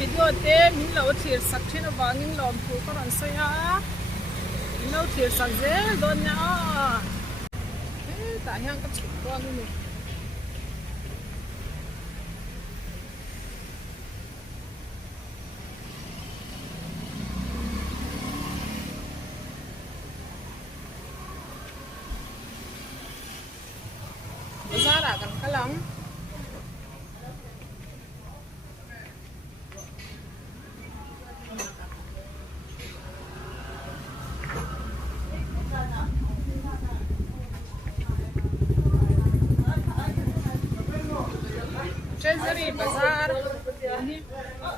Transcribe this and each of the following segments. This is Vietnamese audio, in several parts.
video te min lo thir sak thin awangin lom thu ka ran sai a min lo thir sak zel don nya ta hiang ka chuk ko ni Zara kan kalang Treasury Bazaar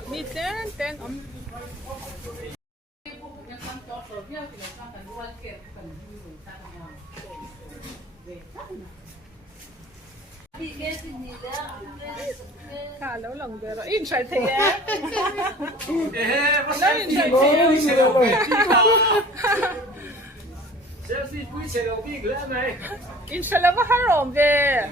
mi ten cả lâu lòng về rồi in sai thế á nó in sai thế in sai là có hai rồng về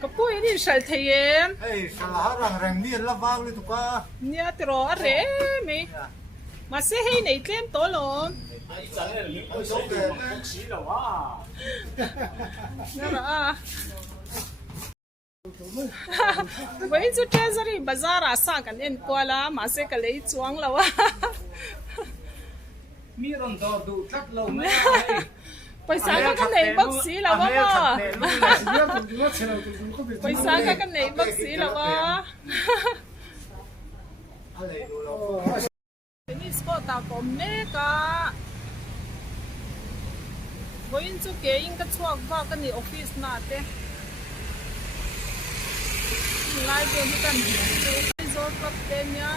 cái bụi in sai thế em sao là răng răng đi là vào đi tụi qua nha từ rồi rẻ mi mà sẽ hay này thêm tối luôn với chú treasury bazaar à sang cái nên qua là mà sẽ cái lấy chuang lâu à mi ron do du chắc lâu mấy paisa cái này bác sĩ lâu à paisa cái này bác sĩ lâu à ini spot ako mega Goin chu ke in ka chuak ba ka ni office na te lai be ni kan resort club te nya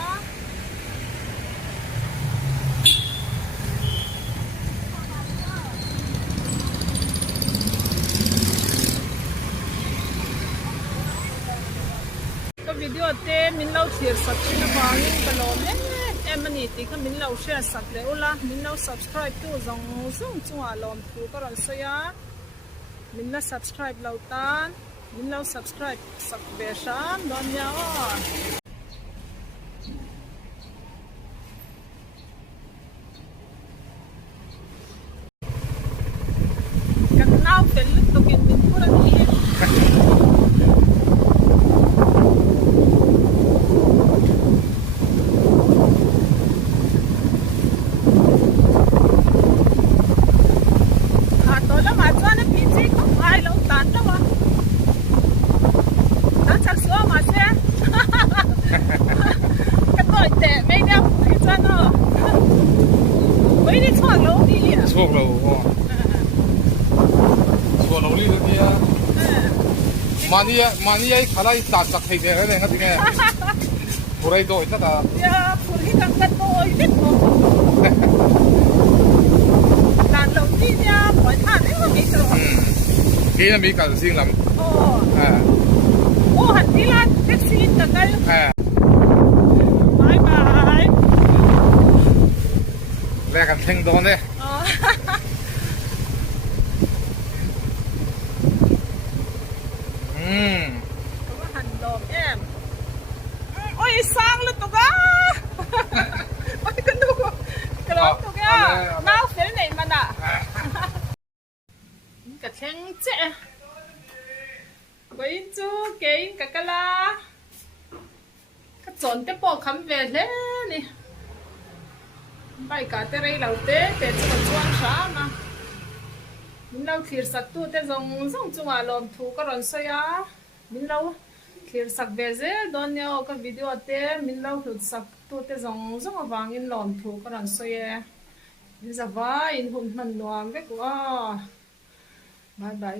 ka video te min lo thir sak chin awangin ka lo me em ani ti kha min lo share sak le ula min lo subscribe tu zong zong chunga lom thu ka ron soya min la subscribe lo tan min lo subscribe sak be sham don ya kan nau tel to kin min pura ni chuộc lâu chuộc lâu đi được kia mani ấy khá là tạt tạt thịt này cái gì nghe phụ đây tôi chắc là ya phụ hi càng cắt tôi biết không đàn lâu đi nha mọi thằng ấy không biết rồi kia là mấy cần xin lắm hẳn đi là taxi tận đây bye bye lẽ cần thanh đón đấy có hành động em ôi sang lên tụi á ôi cái đồ cái đó tụi á nào cái này mà nè cái thằng chết với chú cái la cái chọn cái bộ khám về thế nè bài cả tê ray lâu tê cho con chuang sáng mà mình lâu thir sạc tu tê dòng chung à lom thu cái ron soi á mình lâu thir sạc về dễ đón nhau cái video tê mình lâu thir sạc tu tê dòng à vàng in lom thu cái ron soi á bây giờ vai in hôn mình loam cái của bye bye